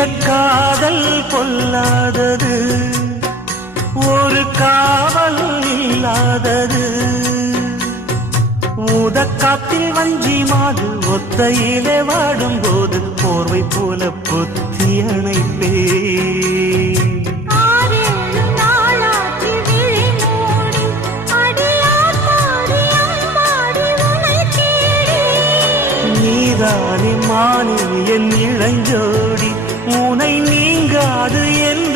காதல் பொல்லாதது, ஒரு காவல் இல்லாதது. ஊதக்காத்தில் வஞ்சி மாது ஒத்தையிலே வாடும் போது போர்வை போல புத்தி அணைப்பே. நீதானே மானே என் இளஞ்சோடி, உனை நீங்காது என்